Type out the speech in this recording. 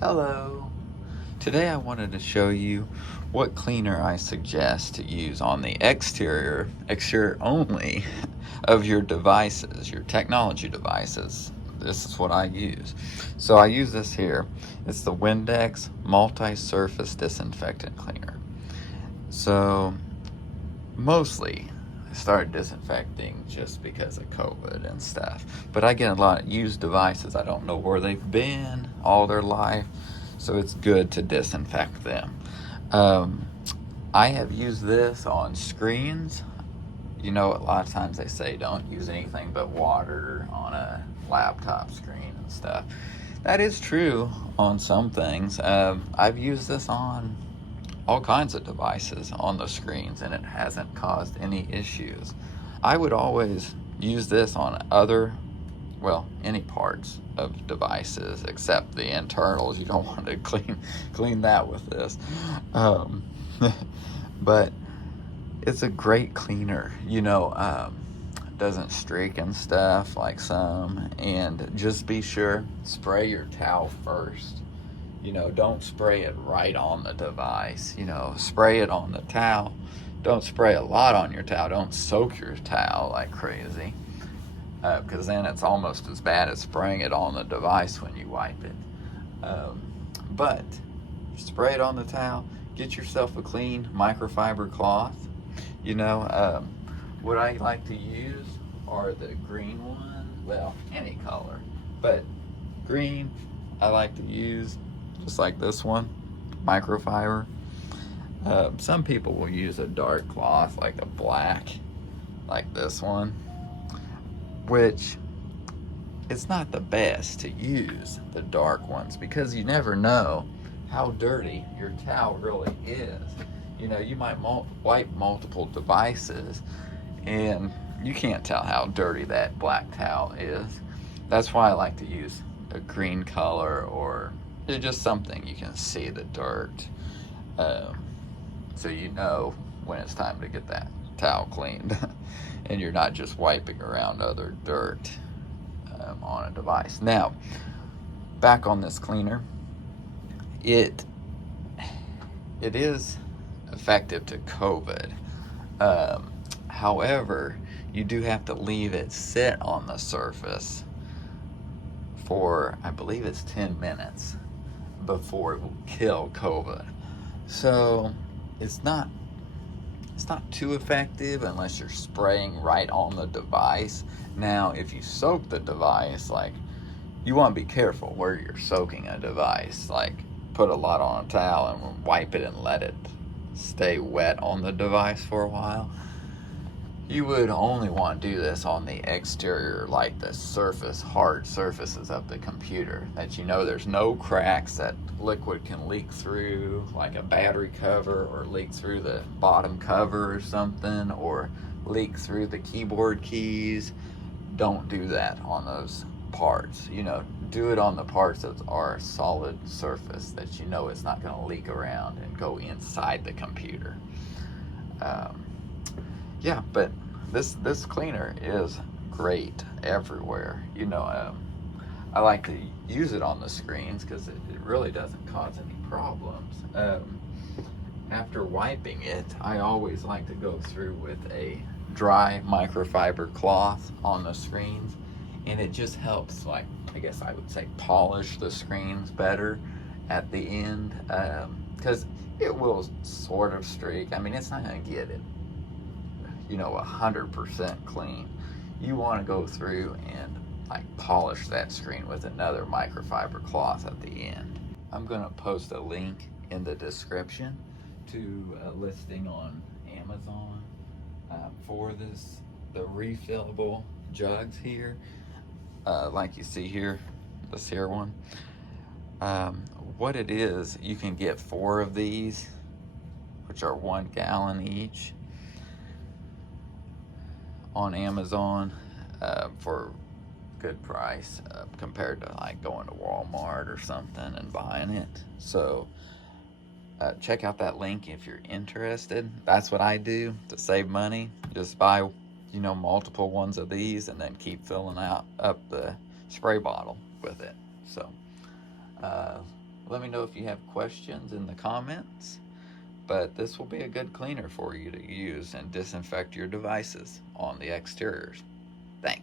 Hello. Today I wanted to show you what cleaner I suggest to use on the exterior only, of your devices, your technology devices. This is what I use. So I use this here. It's the Windex Multi Surface Disinfectant Cleaner. So mostly I started disinfecting just because of COVID and stuff. But I get a lot of used devices. I don't know where they've been all their life, so it's good to disinfect them. I have used this on screens. You know, a lot of times they say don't use anything but water on a laptop screen and stuff. That is true on some things. I've used this on all kinds of devices on the screens, and it hasn't caused any issues. I would always use this on any parts of devices except the internals. You don't want to clean that with this. But it's a great cleaner. Doesn't streak and stuff like some. And just be sure, spray your towel first. Don't spray it right on the device. Spray it on the towel. Don't spray a lot on your towel. Don't soak your towel like crazy, because then it's almost as bad as spraying it on the device when you wipe it. But spray it on the towel. Get yourself a clean microfiber cloth. What I like to use are the green ones. Well, any color, but green I like to use, just like this one, microfiber. Some people will use a dark cloth, like a black, like this one, which it's not the best to use the dark ones, because you never know how dirty your towel really is. You might wipe multiple devices and you can't tell how dirty that black towel is. That's why I like to use a green color, or just something you can see the dirt, so you know when it's time to get that towel cleaned and you're not just wiping around other dirt on a device. Now, back on this cleaner, it is effective to COVID. However, you do have to leave it sit on the surface for, I believe it's 10 minutes before it will kill COVID. So it's not too effective unless you're spraying right on the device. Now, if you soak the device, you want to be careful where you're soaking a device. Put a lot on a towel and wipe it and let it stay wet on the device for a while. You would only want to do this on the exterior, like the hard surfaces of the computer, that there's no cracks that liquid can leak through, like a battery cover, or leak through the bottom cover or something, or leak through the keyboard keys. Don't do that on those parts. Do it on the parts that are a solid surface, that it's not going to leak around and go inside the computer. But this cleaner is great everywhere. I like to use it on the screens because it really doesn't cause any problems. After wiping it, I always like to go through with a dry microfiber cloth on the screens, and it just helps, I guess I would say, polish the screens better at the end, because it will sort of streak. It's not going to get it 100% clean. You want to go through and polish that screen with another microfiber cloth at the end. I'm going to post a link in the description to a listing on Amazon for the refillable jugs here, like you see here, this here one. What it is, you can get 4 of these, which are 1 gallon each, on Amazon for good price, compared to going to Walmart or something and buying it. So check out that link if you're interested. That's what I do to save money. Just buy multiple ones of these, and then keep filling up the spray bottle with it. So Let me know if you have questions in the comments. But this will be a good cleaner for you to use and disinfect your devices on the exteriors. Thanks.